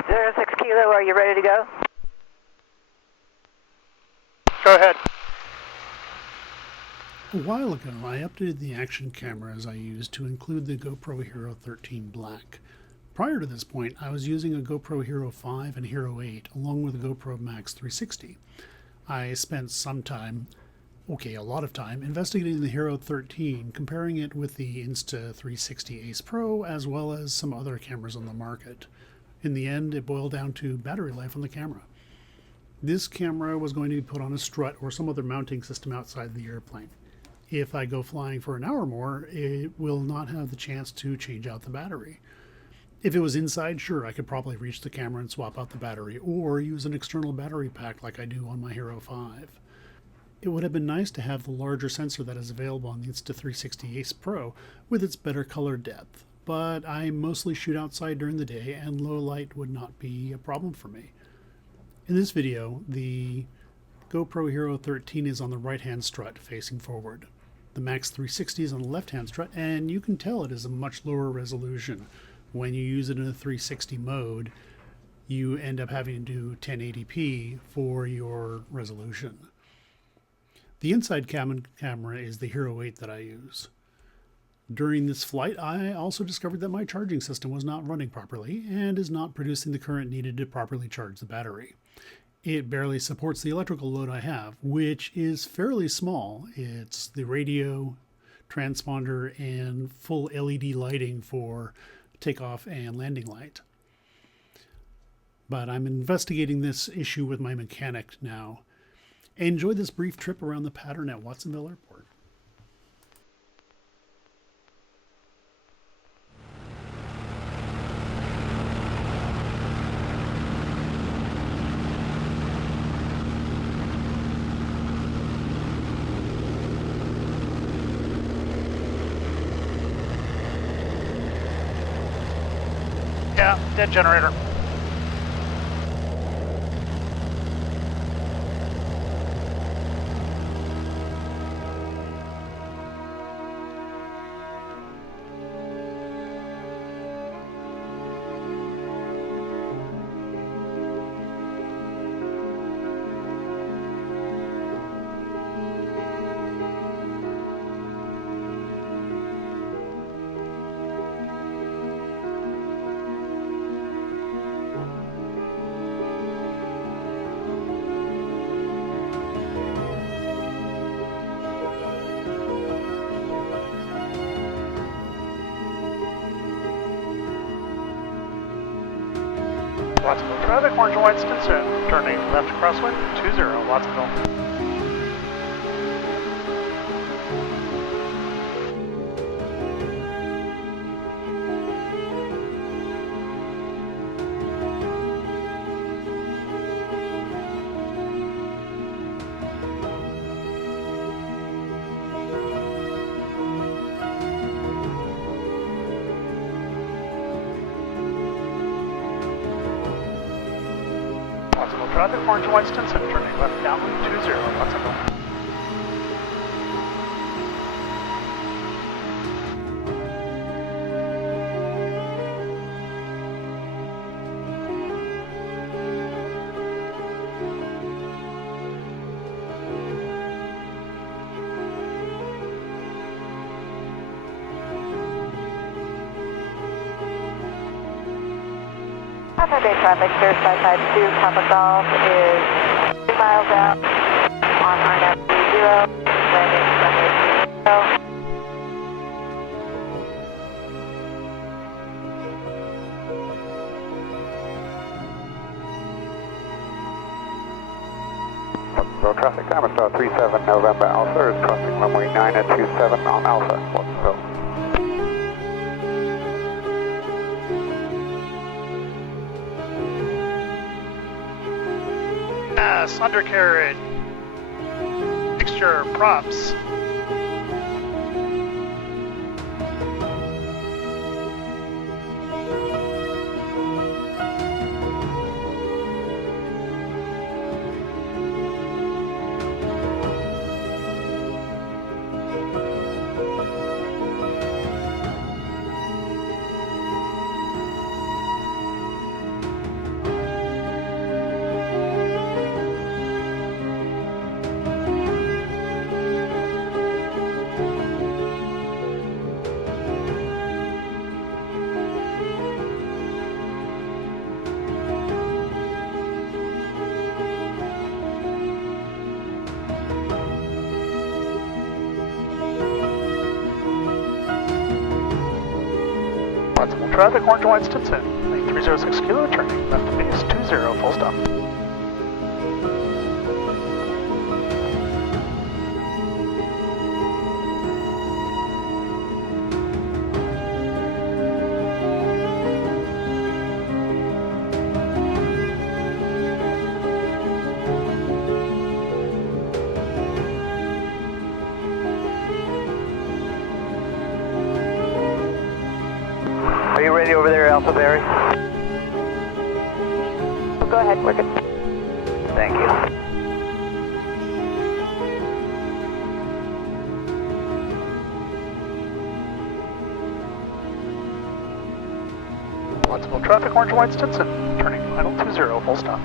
06 Kilo, are you ready to go? Go ahead. A while ago, I updated the action cameras I used to include the GoPro Hero13 Black. Prior to this point, I was using a GoPro Hero 5 and Hero 8 along with a GoPro Max 360. I spent a lot of time, investigating the Hero 13, comparing it with the Insta360 Ace Pro as well as some other cameras on the market. In the end, it boiled down to battery life on the camera. This camera was going to be put on a strut or some other mounting system outside the airplane. If I go flying for an hour more, it will not have the chance to change out the battery. If it was inside, sure, I could probably reach the camera and swap out the battery, or use an external battery pack like I do on my Hero 5. It would have been nice to have the larger sensor that is available on the Insta360 Ace Pro with its better color depth, but I mostly shoot outside during the day and low light would not be a problem for me. In this video, the GoPro Hero 13 is on the right-hand strut facing forward. The Max 360 is on the left-hand strut, and you can tell it is a much lower resolution. When you use it in a 360 mode, you end up having to do 1080p for your resolution. The inside camera is the Hero 8 that I use. During this flight, I also discovered that my charging system was not running properly and is not producing the current needed to properly charge the battery. It barely supports the electrical load I have, which is fairly small. It's the radio, transponder, and full LED lighting for takeoff and landing light. But I'm investigating this issue with my mechanic now. Enjoy this brief trip around the pattern at Watsonville Airport. Yeah, dead generator. Watsonville traffic, orange and white Stinson, turning left crosswind, 20, Watsonville. Watsonville traffic, orange and white Stinson, turning left downwind, 20, Watsonville. Papa Bay traffic, clear 552, Papa Golf is 2 miles out on RNAV 30, landing runway 30. Watsonville traffic, Amstar 37 November Alpha is crossing runway 9 at 27 on Alpha, Watsonville. Undercarriage, fixture, props. traffic, Orange White Stinson, 306 kilo, turning left to base 20, full stop. Are you ready over there, Alpha Berry? Go ahead, we're good. Thank you. Flexible traffic, Orange White Stinson, turning final 20, full stop.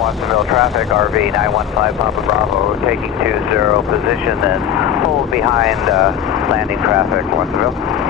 Watsonville traffic, RV 915 Papa Bravo, taking 20 position and hold behind landing traffic, Watsonville.